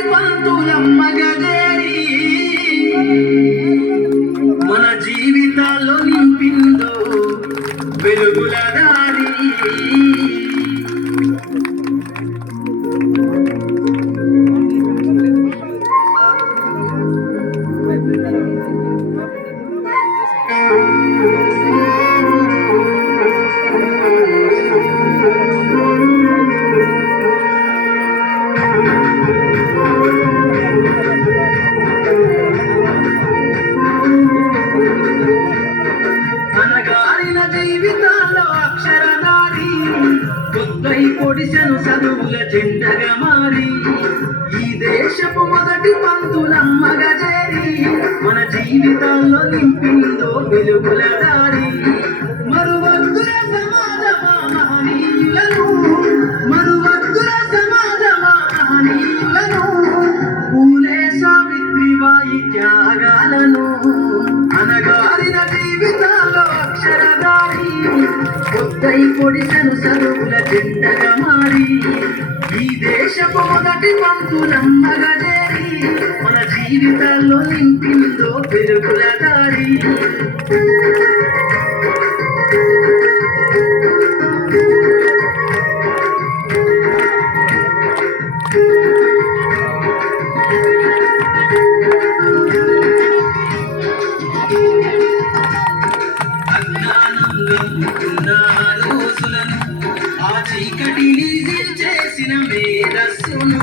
మొదటి పంతులమ్మ గదేరి మన జీవితాల్లో నింపిందో వెలుగుల దారి. అనగారిన జీవితాల్లో అక్షరధారి కొత్తై పొడిసెను చదువుల జెండగా మారి ఈ దేశపు మొదటి పంతులమ్మగా చేరి మన జీవితాల్లో నింపిందో వెలుగుల దారి. మరువద్దుల సమాజమా మహనీయులను, మరువద్దుల సమాజమా మహనీయులను, పూలే సావిత్రిబాయి త్యాగాలను. అనగారిన జీవితాల్లో అక్షరధారి కొత్తై పొడిసెను చదువుల జెండగా మారి ఈ దేశపు మొదటి పంతులమ్మగా చేరి మన జీవితాల్లో నింపిందో వెలుగుల దారి. రోజులను ఆ చీకటిని చేసిన మేధస్సును,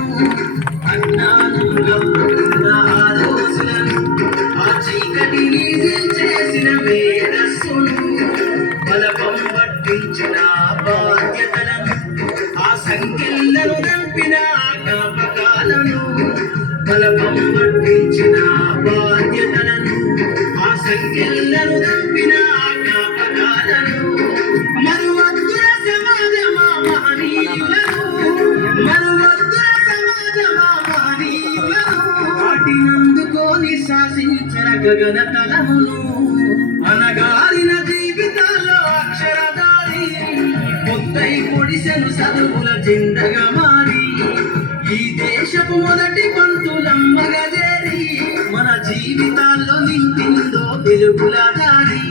అజ్ఞానంలో ఉన్న ఆ రోజులను ఆ చీకటిని చేసిన మేధస్సును, బలపం పట్టించిన బాధ్యతలను ఆ సంఖ్యలను నంపిన జ్ఞాపకాలను, బలపం పట్టించిన బాధ్యతలను ఆ సంఖ్యలను నంపిన జ్ఞాపకాలను. మరువద్దుల సమాజమా మహనీయులను, మరువద్దుల సమాజమా మహనీయులను, వాటినందుకోని శాసించిన గగన తలమును. అనగారిన జీవితాల్లో అక్షరధారి కొత్తై పొడిసెను చదువుల జెండగా మారి ఈ దేశపు మొదటి పంతులమ్మగా చేరి మన జీవితాల్లో నింపిందో వెలుగుల దారి.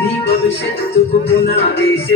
నీ భవిష్యత్తుకు పునాదేశ